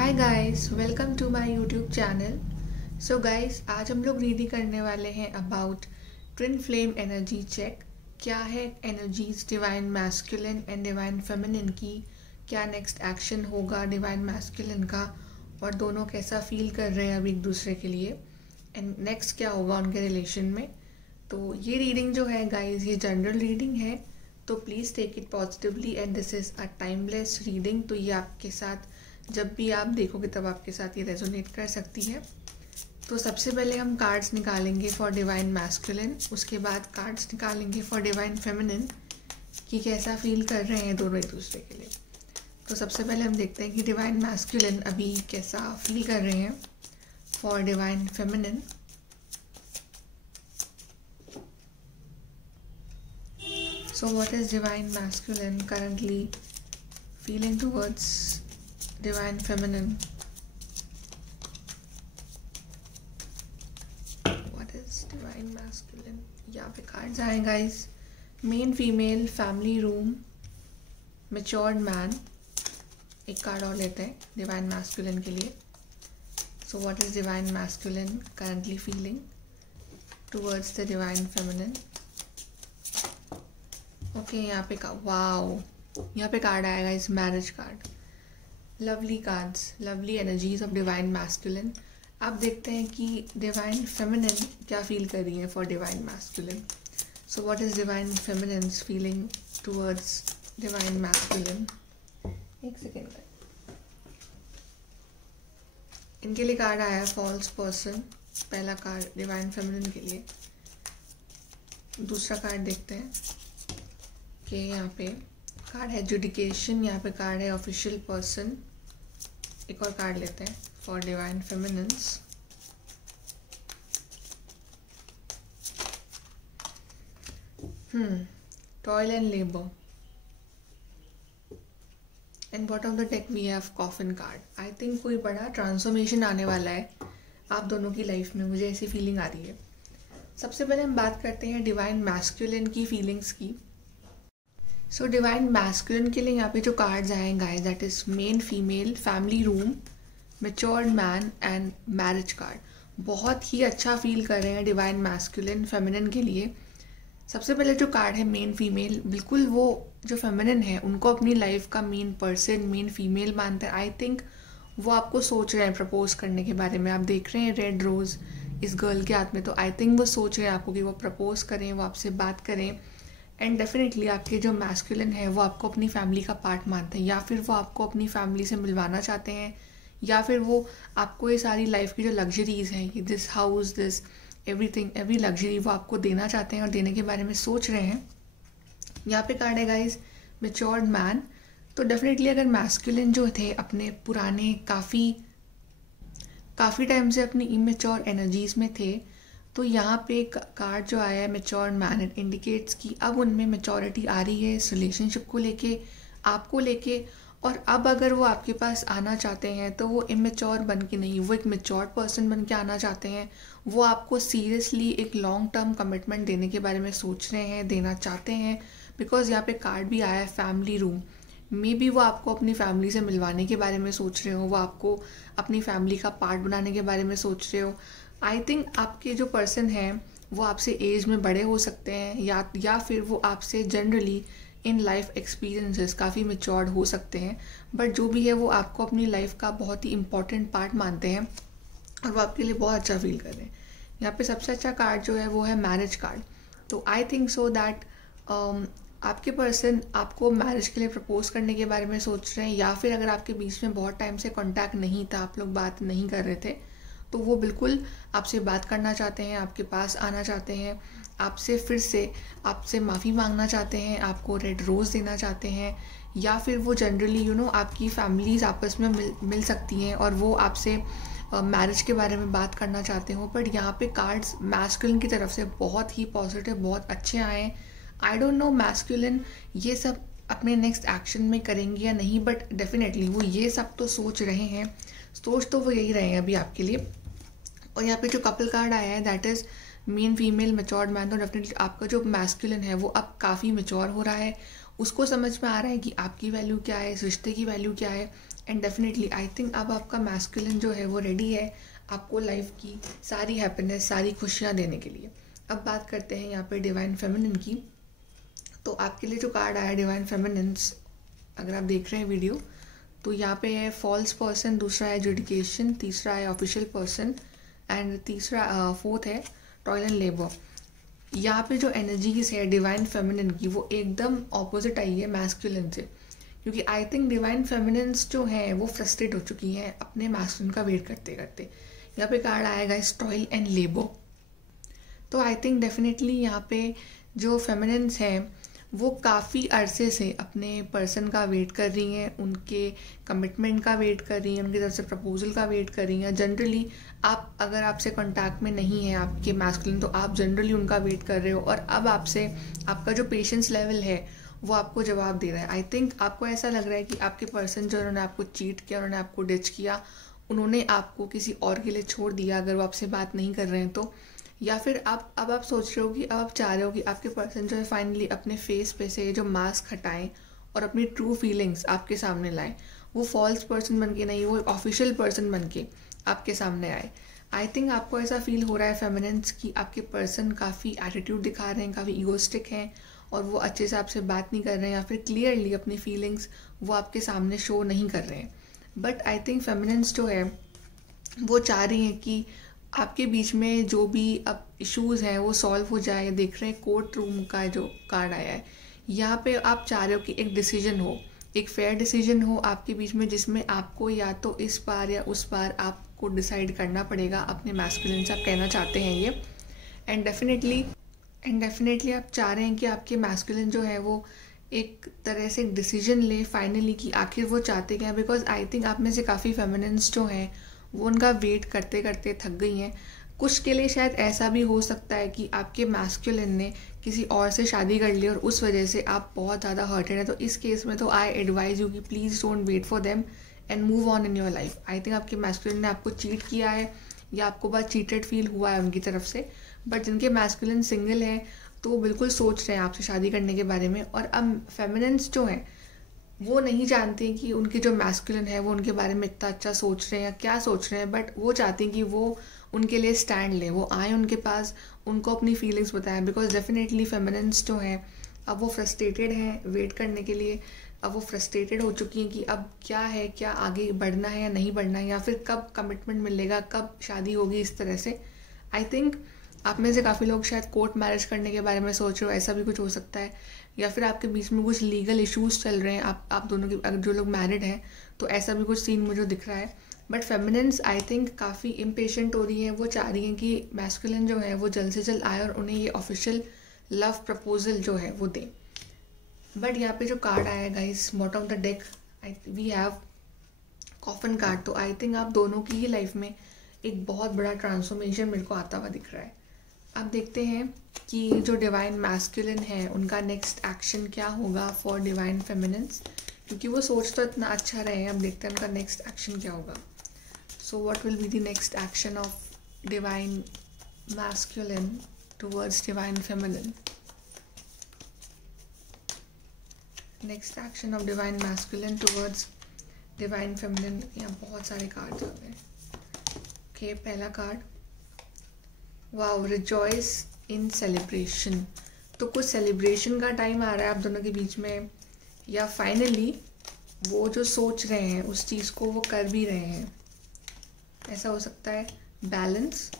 Hi guys, welcome to my YouTube channel. So guys, आज हम लोग रीडिंग करने वाले हैं about twin flame energy check. क्या है energies divine masculine and divine feminine की, क्या नेक्स्ट एक्शन होगा डिवाइन मैस्कुलिन का, और दोनों कैसा फील कर रहे हैं अभी एक दूसरे के लिए, एंड नेक्स्ट क्या होगा उनके रिलेशन में। तो ये रीडिंग जो है गाइस, ये जनरल रीडिंग है, तो please take it positively and this is a timeless reading. तो ये आपके साथ जब भी आप देखोगे तब आपके साथ ये रेजोनेट कर सकती है। तो सबसे पहले हम कार्ड्स निकालेंगे फॉर डिवाइन मैस्कुलिन, उसके बाद कार्ड्स निकालेंगे फॉर डिवाइन फेमिनिन कि कैसा फील कर रहे हैं दोनों एक दूसरे के लिए। तो सबसे पहले हम देखते हैं कि डिवाइन मैस्कुलिन अभी कैसा फील कर रहे हैं for divine feminine. So what is divine masculine currently feeling towards divine feminine? What is divine masculine? यहाँ पे कार्ड्स आए guys, main female, family room, matured man. एक कार्ड और लेते हैं डिवाइन मैस्कुलिन के लिए। So what is divine masculine currently feeling towards the divine feminine? Okay, यहाँ पे वाओ, यहाँ पे कार्ड आएगा इस marriage card. Lovely cards, lovely energies of divine masculine. अब देखते हैं कि डिवाइन फेमिनिन क्या फील कर रही है for divine masculine. So what is divine feminines feeling towards divine masculine? एक सेकेंड, इनके लिए कार्ड आया है फॉल्स पर्सन, पहला कार्ड डिवाइन फेमिनिन के लिए। दूसरा कार्ड देखते हैं कि यहाँ पे कार्ड है एजुकेशन, यहाँ पे कार्ड है ऑफिशियल पर्सन। एक और कार्ड लेते हैं for divine feminines. Toil and labour, and bottom of the deck we have coffin card. I think कोई बड़ा ट्रांसफॉर्मेशन आने वाला है आप दोनों की लाइफ में, मुझे ऐसी फीलिंग आ रही है। सबसे पहले हम बात करते हैं डिवाइन मैस्कुलिन की फीलिंग्स की। सो डिवाइन मैस्कुलिन के लिए यहाँ पे जो कार्ड्स आए guys, that is main female, family room, matured man and marriage card. बहुत ही अच्छा फील कर रहे हैं डिवाइन मैस्कुलिन फेमिनिन के लिए। सबसे पहले जो कार्ड है मेन फीमेल, बिल्कुल वो जो फेमिनिन है उनको अपनी लाइफ का मेन पर्सन, मेन फीमेल मानते हैं। आई थिंक वो आपको सोच रहे हैं प्रपोज करने के बारे में। आप देख रहे हैं रेड रोज इस गर्ल के हाथ में, तो आई थिंक वो सोच रहे हैं आपको कि वो प्रपोज करें, वो आपसे बात करें। एंड डेफिनेटली आपके जो मैस्कुलिन है वो आपको अपनी फैमिली का पार्ट मानते हैं, या फिर वो आपको अपनी फैमिली से मिलवाना चाहते हैं, या फिर वो आपको ये सारी लाइफ की जो लग्जरीज हैं, this house, this everything, every luxury वो आपको देना चाहते हैं और देने के बारे में सोच रहे हैं। यहाँ पे कार्ड है गाइज मैच्योर्ड मैन। तो डेफिनेटली अगर मैस्कुलिन जो थे अपने पुराने काफ़ी टाइम से अपनी इमेच्योर एनर्जीज में थे, तो यहाँ पे कार्ड जो आया है मैच्योर्ड मैन, इट इंडिकेट्स कि अब उनमें मैच्योरिटी आ रही है इस रिलेशनशिप को लेके, आपको लेके। और अब अगर वो आपके पास आना चाहते हैं तो वो इमेच्योर बन के नहीं, वो एक मैच्योर पर्सन बन के आना चाहते हैं। वो आपको सीरियसली एक लॉन्ग टर्म कमिटमेंट देने के बारे में सोच रहे हैं, देना चाहते हैं। बिकॉज यहाँ पे कार्ड भी आया है फैमिली रूम। मे बी वो आपको अपनी फैमिली से मिलवाने के बारे में सोच रहे हो, वो आपको अपनी फैमिली का पार्ट बनाने के बारे में सोच रहे हो। आई थिंक आपके जो पर्सन हैं वो आपसे एज में बड़े हो सकते हैं, या फिर वो आपसे जनरली इन लाइफ एक्सपीरियंसेस काफ़ी मैच्योर्ड हो सकते हैं। बट जो भी है वो आपको अपनी लाइफ का बहुत ही इंपॉर्टेंट पार्ट मानते हैं और वो आपके लिए बहुत अच्छा फील कर रहे हैं। यहाँ पे सबसे अच्छा कार्ड जो है वो है मैरिज कार्ड। तो आई थिंक सो दैट आपके पर्सन आपको मैरिज के लिए प्रपोज करने के बारे में सोच रहे हैं, या फिर अगर आपके बीच में बहुत टाइम से कॉन्टैक्ट नहीं था, आप लोग बात नहीं कर रहे थे, तो वो बिल्कुल आपसे बात करना चाहते हैं, आपके पास आना चाहते हैं, आपसे फिर से आपसे माफ़ी मांगना चाहते हैं, आपको रेड रोज़ देना चाहते हैं, या फिर वो जनरली आपकी फैमिलीज आपस में मिल सकती हैं और वो आपसे मैरिज के बारे में बात करना चाहते हो। बट यहाँ पे कार्ड्स मैस्कुलिन की तरफ से बहुत ही पॉजिटिव, बहुत अच्छे आए हैं। आई डोंट नो मैस्कुलिन ये सब अपने नेक्स्ट एक्शन में करेंगे या नहीं, बट डेफिनेटली वो ये सब तो सोच रहे हैं, सोच तो वो यही रहे हैं अभी आपके लिए। और यहाँ पे जो कपल कार्ड आया है that is main female matured man. तो डेफिनेटली आपका जो मैस्कुलिन है वो अब काफ़ी मैच्योर हो रहा है, उसको समझ में आ रहा है कि आपकी वैल्यू क्या है, इस रिश्ते की वैल्यू क्या है। एंड डेफिनेटली आई थिंक अब आपका मैस्कुलिन जो है वो रेडी है आपको लाइफ की सारी हैप्पीनेस, सारी खुशियाँ देने के लिए। अब बात करते हैं यहाँ पे डिवाइन फेमिनिन की। तो आपके लिए जो कार्ड आया डिवाइन फेमिनिन्स, अगर आप देख रहे हैं वीडियो, तो यहाँ पे है फॉल्स पर्सन, दूसरा है एजुकेशन, तीसरा है ऑफिशियल पर्सन एंड फोर्थ है टॉयल एंड लेबर। यहाँ पे जो एनर्जीज है डिवाइन फेमिनिन की वो एकदम ऑपोजिट आई है मैस्कुलिन से, क्योंकि आई थिंक डिवाइन फेमिनिन्स जो हैं वो फ्रस्ट्रेट हो चुकी हैं अपने मैस्कुलिन का वेट करते करते। यहाँ पे कार्ड आएगा टॉयल एंड लेबर। तो आई थिंक डेफिनेटली यहाँ पे जो फेमिनिन्स हैं वो काफ़ी अरसे से अपने पर्सन का वेट कर रही हैं, उनके कमिटमेंट का वेट कर रही हैं, उनकी तरफ से प्रपोजल का वेट कर रही हैं। जनरली आप अगर आपसे कांटेक्ट में नहीं है आपके मैस्कुलिन, तो आप जनरली उनका वेट कर रहे हो और अब आपसे आपका जो पेशेंस लेवल है वो आपको जवाब दे रहा है। आई थिंक आपको ऐसा लग रहा है कि आपके पर्सन जो उन्होंने आपको चीट किया, उन्होंने आपको डिच किया, उन्होंने आपको किसी और के लिए छोड़ दिया अगर वो आपसे बात नहीं कर रहे हैं तो, या फिर अब आप सोच रहे हो कि अब आप चाह रहे हो कि आपके पर्सन जो है फाइनली अपने फेस पे से जो मास्क हटाएं और अपनी ट्रू फीलिंग्स आपके सामने लाएं। वो फॉल्स पर्सन बन के नहीं, वो ऑफिशियल पर्सन बन के आपके सामने आए। आई थिंक आपको ऐसा फील हो रहा है फेमिनिन्स की आपके पर्सन काफ़ी एटीट्यूड दिखा रहे हैं, काफ़ी ईगोस्टिक हैं और वो अच्छे से आपसे बात नहीं कर रहे हैं या फिर क्लियरली अपनी फीलिंग्स वो आपके सामने शो नहीं कर रहे हैं। बट आई थिंक फेमिनिन्स जो है वो चाह रही हैं कि आपके बीच में जो भी अब इश्यूज़ हैं वो सॉल्व हो जाए। देख रहे हैं कोर्ट रूम का जो कार्ड आया है, यहाँ पे आप चाह रहे हो कि एक डिसीजन हो, एक फेयर डिसीजन हो आपके बीच में, जिसमें आपको या तो इस बार या उस बार आपको डिसाइड करना पड़ेगा अपने मैस्कुलिन से, आप कहना चाहते हैं ये। एंड डेफिनेटली आप चाह रहे हैं कि आपके मैस्कुलिन जो है वो एक तरह से एक डिसीजन ले फाइनली कि आखिर वो चाहते क्या है। बिकॉज आई थिंक आप में से काफ़ी फेमिनिन्स जो हैं वो उनका वेट करते करते थक गई हैं। कुछ के लिए शायद ऐसा भी हो सकता है कि आपके मैस्कुलिन ने किसी और से शादी कर ली और उस वजह से आप बहुत ज़्यादा हर्टेड है। तो इस केस में तो आई एडवाइज यू कि please don't wait for them and move on in your life. I think आपके मैस्कुलिन ने आपको चीट किया है या आपको बहुत चीटेड फील हुआ है उनकी तरफ से। बट जिनके मैस्कुलिन सिंगल हैं तो वो बिल्कुल सोच रहे हैं आपसे शादी करने के बारे में। और अब फेमिनिन्स जो हैं वो नहीं जानती कि उनके जो मैस्कुलिन है वो उनके बारे में इतना अच्छा सोच रहे हैं या क्या सोच रहे हैं, बट वो चाहती हैं कि वो उनके लिए स्टैंड लें, वो आए उनके पास, उनको अपनी फीलिंग्स बताएं। बिकॉज डेफिनेटली फेमिनिन्स जो हैं अब वो फ्रस्ट्रेटेड हैं वेट करने के लिए। अब वो फ्रस्ट्रेटेड हो चुकी हैं कि अब क्या है, क्या आगे बढ़ना है या नहीं बढ़ना है, या फिर कब कमिटमेंट मिलेगा, कब शादी होगी, इस तरह से। आई थिंक आप में से काफ़ी लोग शायद कोर्ट मैरिज करने के बारे में सोच रहे हो, ऐसा भी कुछ हो सकता है। या फिर आपके बीच में कुछ लीगल इश्यूज चल रहे हैं, आप दोनों के, अगर जो लोग मैरिड हैं तो ऐसा भी कुछ सीन मुझे दिख रहा है। बट फेमिनिन्स आई थिंक काफ़ी इम्पेशेंट हो रही हैं, वो चाह रही हैं कि मैस्कुलिन जो है वो जल्द से जल्द आए और उन्हें ये ऑफिशियल लव प्रपोजल जो है वो दें। बट यहाँ पे जो कार्ड आया है guys, bottom of the deck we have coffin card. तो आई थिंक आप दोनों की ही लाइफ में एक बहुत बड़ा ट्रांसफॉर्मेशन मेरे को आता हुआ दिख रहा है। अब देखते हैं कि जो डिवाइन मैस्कुलिन है उनका नेक्स्ट एक्शन क्या होगा फॉर डिवाइन फेमिनिन्स, क्योंकि वो सोच तो इतना अच्छा रहे हैं। अब देखते हैं उनका नेक्स्ट एक्शन क्या होगा। So what will be the next action of divine masculine towards divine feminine. Next action of divine masculine towards divine feminine. यहाँ बहुत सारे कार्ड्स आ गए। ओके, पहला कार्ड, वाओ, रिजॉइस इन सेलिब्रेशन। तो कुछ सेलिब्रेशन का टाइम आ रहा है आप दोनों के बीच में, या फाइनली वो जो सोच रहे हैं उस चीज़ को वो कर भी रहे हैं, ऐसा हो सकता है। Balance,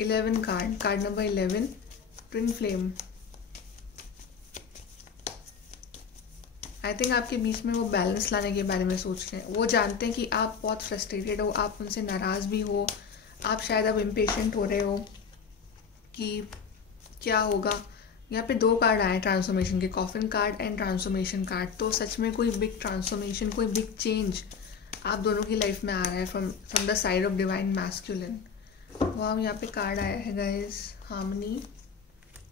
11 card number 11, twin flame. आई थिंक आपके बीच में वो बैलेंस लाने के बारे में सोच रहे हैं। वो जानते हैं कि आप बहुत फ्रस्ट्रेटेड हो, आप उनसे नाराज़ भी हो, आप शायद अब इम्पेशेंट हो रहे हो कि क्या होगा। यहाँ पे 2 कार्ड आए ट्रांसफॉर्मेशन के, coffin card and transformation card. तो सच में कोई बिग ट्रांसफॉर्मेशन, कोई बिग चेंज आप दोनों की लाइफ में आ रहा है from the side of divine masculine. वाह, यहाँ पे कार्ड आया है गाइस हार्मनी,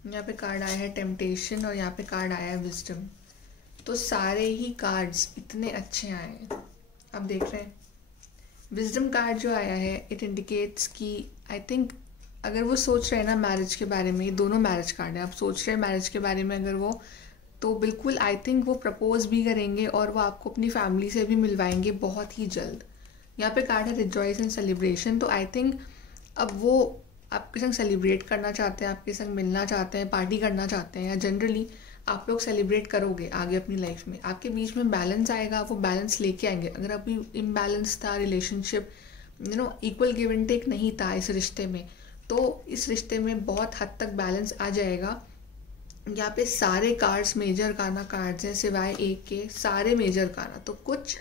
यहाँ पे कार्ड आया है टेम्पटेशन और यहाँ पे कार्ड आया है विजडम। तो सारे ही कार्ड्स इतने अच्छे आए हैं। अब देख रहे हैं विजडम कार्ड जो आया है, इट इंडिकेट्स कि आई थिंक अगर वो सोच रहे हैं ना मैरिज के बारे में, ये दोनों मैरिज कार्ड है, आप सोच रहे हैं मैरिज के बारे में, अगर वो तो बिल्कुल आई थिंक वो प्रपोज भी करेंगे और वो आपको अपनी फैमिली से भी मिलवाएंगे बहुत ही जल्द। यहाँ पे कार्ड है रिजॉइस एंड सेलिब्रेशन। तो आई थिंक अब वो आपके संग सेलिब्रेट करना चाहते हैं, आपके संग मिलना चाहते हैं, पार्टी करना चाहते हैं, या जनरली आप लोग सेलिब्रेट करोगे आगे अपनी लाइफ में। आपके बीच में बैलेंस आएगा, वो बैलेंस लेके आएंगे। अगर अभी इम्बैलेंस था relationship, equal give and take नहीं था इस रिश्ते में, तो इस रिश्ते में बहुत हद तक बैलेंस आ जाएगा। यहाँ पे सारे कार्ड्स मेजर काना कार्ड्स हैं, सिवाय एक के सारे मेजर काना। तो कुछ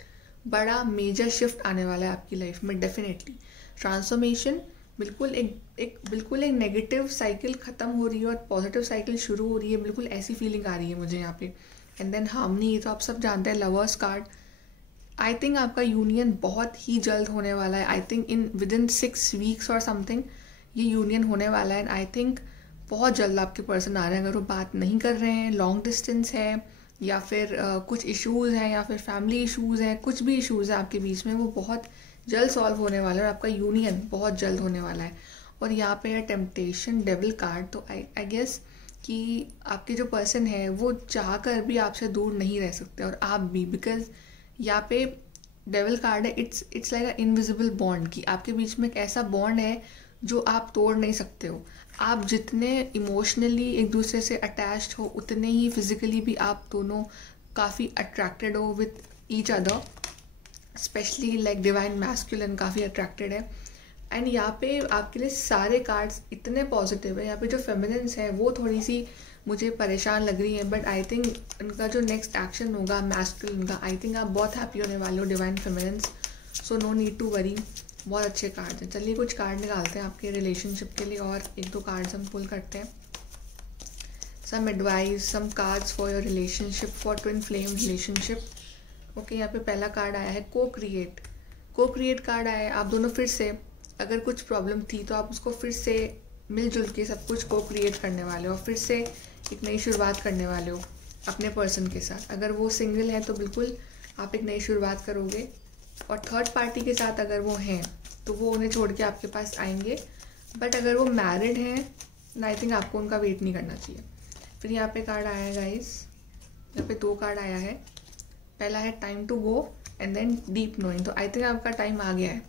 बड़ा मेजर शिफ्ट आने वाला है आपकी लाइफ में डेफिनेटली। ट्रांसफॉर्मेशन, बिल्कुल एक नेगेटिव साइकिल ख़त्म हो रही है और पॉजिटिव साइकिल शुरू हो रही है, बिल्कुल ऐसी फीलिंग आ रही है मुझे यहाँ पे। एंड देन हार्मनी, ये तो आप सब जानते हैं, लवर्स कार्ड। आई थिंक आपका यूनियन बहुत ही जल्द होने वाला है। I think with in 6 weeks और समथिंग ये यूनियन होने वाला है। एंड आई थिंक बहुत जल्द आपके पर्सन आ रहे हैं। अगर वो बात नहीं कर रहे हैं, लॉन्ग डिस्टेंस है, या फिर कुछ इश्यूज़ हैं, या फिर फैमिली इश्यूज़ हैं, कुछ भी इश्यूज़ हैं आपके बीच में, वो बहुत जल्द सॉल्व होने वाला है और आपका यूनियन बहुत जल्द होने वाला है। और यहाँ पे है टेम्पटेशन, डेविल कार्ड। तो आई गेस कि आपके जो पर्सन है वो चाह कर भी आपसे दूर नहीं रह सकते और आप भी, बिकॉज यहाँ पे डेविल कार्ड है। It's like a invisible bond, कि आपके बीच में एक ऐसा बॉन्ड है जो आप तोड़ नहीं सकते हो। आप जितने इमोशनली एक दूसरे से अटैच्ड हो, उतने ही फिजिकली भी आप दोनों काफ़ी अट्रैक्टेड हो with each other. Specially like divine masculine काफ़ी अट्रैक्टेड है। एंड यहाँ पे आपके लिए सारे कार्ड्स इतने पॉजिटिव है। यहाँ पे जो फेमिनिन्स है वो थोड़ी सी मुझे परेशान लग रही है, बट आई थिंक उनका जो नेक्स्ट एक्शन होगा मैस्कुलिन का, आई थिंक आप बहुत हैप्पी होने वाले हो divine feminines. So no need to worry, बहुत अच्छे कार्ड्स हैं। चलिए कुछ कार्ड निकालते हैं आपके रिलेशनशिप के लिए और 1-2 कार्ड्स हम पुल करते हैं। Some advice, some cards for your relationship, for twin flame relationship. Okay, यहाँ पे पहला कार्ड आया है को क्रिएट। को क्रिएट कार्ड आया है। आप दोनों फिर से, अगर कुछ प्रॉब्लम थी तो आप उसको फिर से मिलजुल के सब कुछ को क्रिएट करने वाले हो, फिर से एक नई शुरुआत करने वाले हो अपने पर्सन के साथ। अगर वो सिंगल है तो बिल्कुल आप एक नई शुरुआत करोगे, और थर्ड पार्टी के साथ अगर वो हैं तो वो उन्हें छोड़ के आपके पास आएंगे। बट अगर वो मैरिड हैं, आई थिंक आपको उनका वेट नहीं करना चाहिए। फिर यहाँ पे कार्ड आया है गाइस, यहाँ पे 2 कार्ड आया है। पहला है time to go and then deep knowing. तो आई थिंक आपका टाइम आ गया है।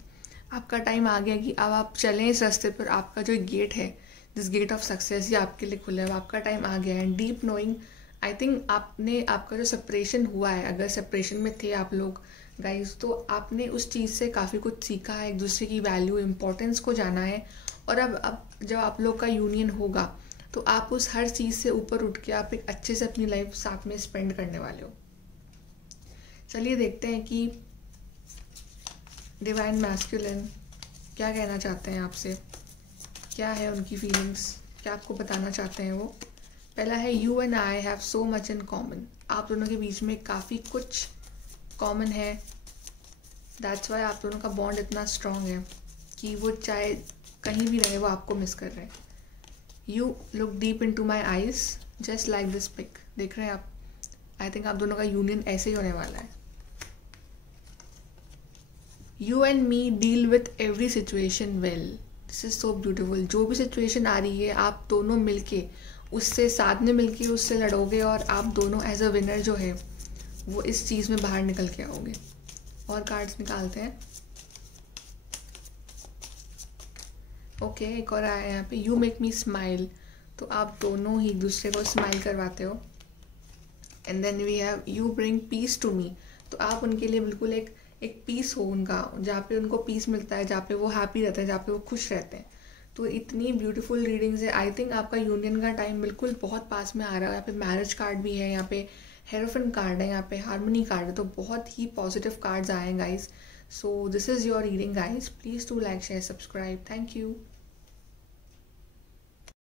आपका टाइम आ गया कि अब आप चलें इस रास्ते पर। आपका जो गेट है, दिस गेट ऑफ सक्सेस, ये आपके लिए खुला है। आपका टाइम आ गया है। डीप नोइंग, आई थिंक आपका जो सेपरेशन हुआ है, अगर सेपरेशन में थे आप लोग गाइस, तो आपने उस चीज़ से काफ़ी कुछ सीखा है, एक दूसरे की वैल्यू, इम्पोर्टेंस को जाना है। और अब जब आप लोग का यूनियन होगा तो आप उस हर चीज़ से ऊपर उठ के आप एक अच्छे से अपनी लाइफ साथ में स्पेंड करने वाले हो। चलिए देखते हैं कि डिवाइन मैस्कुलिन क्या कहना चाहते हैं आपसे, क्या है उनकी फीलिंग्स, क्या आपको बताना चाहते हैं वो। पहला है you and I have so much in common. आप दोनों के बीच में काफ़ी कुछ कॉमन है, दैट्स वाई आप दोनों का बॉन्ड इतना स्ट्रॉन्ग है कि वो चाहे कहीं भी रहे वो आपको मिस कर रहे हैं। You look deep into my eyes just like this pic. देख रहे हैं आप, आई थिंक आप दोनों का यूनियन ऐसे ही होने वाला है। You and me deal with every situation well. This is so beautiful. जो भी सिचुएशन आ रही है आप दोनों मिलके उससे, साथ में मिलके उससे लड़ोगे, और आप दोनों एज अ विनर जो है वो इस चीज़ में बाहर निकल के आओगे। और कार्ड्स निकालते हैं। ओके, एक और आया है यहाँ पे, यू मेक मी स्माइल। तो आप दोनों ही एक दूसरे को स्माइल करवाते हो। And then we have you bring peace to me. तो आप उनके लिए बिल्कुल एक पीस हो उनका, जहाँ पे उनको पीस मिलता है, जहाँ पे वो हैप्पी रहते हैं, जहाँ पे वो खुश रहते हैं। तो इतनी ब्यूटीफुल रीडिंग्स है। आई थिंक आपका यूनियन का टाइम बिल्कुल बहुत पास में आ रहा है। यहाँ पे मैरिज कार्ड भी है, यहाँ पे हेरोफिन कार्ड है, यहाँ पे हार्मनी कार्ड है। तो बहुत ही पॉजिटिव कार्ड्स आए हैं guys. So this is your reading guys. Please to like, share, subscribe. Thank you.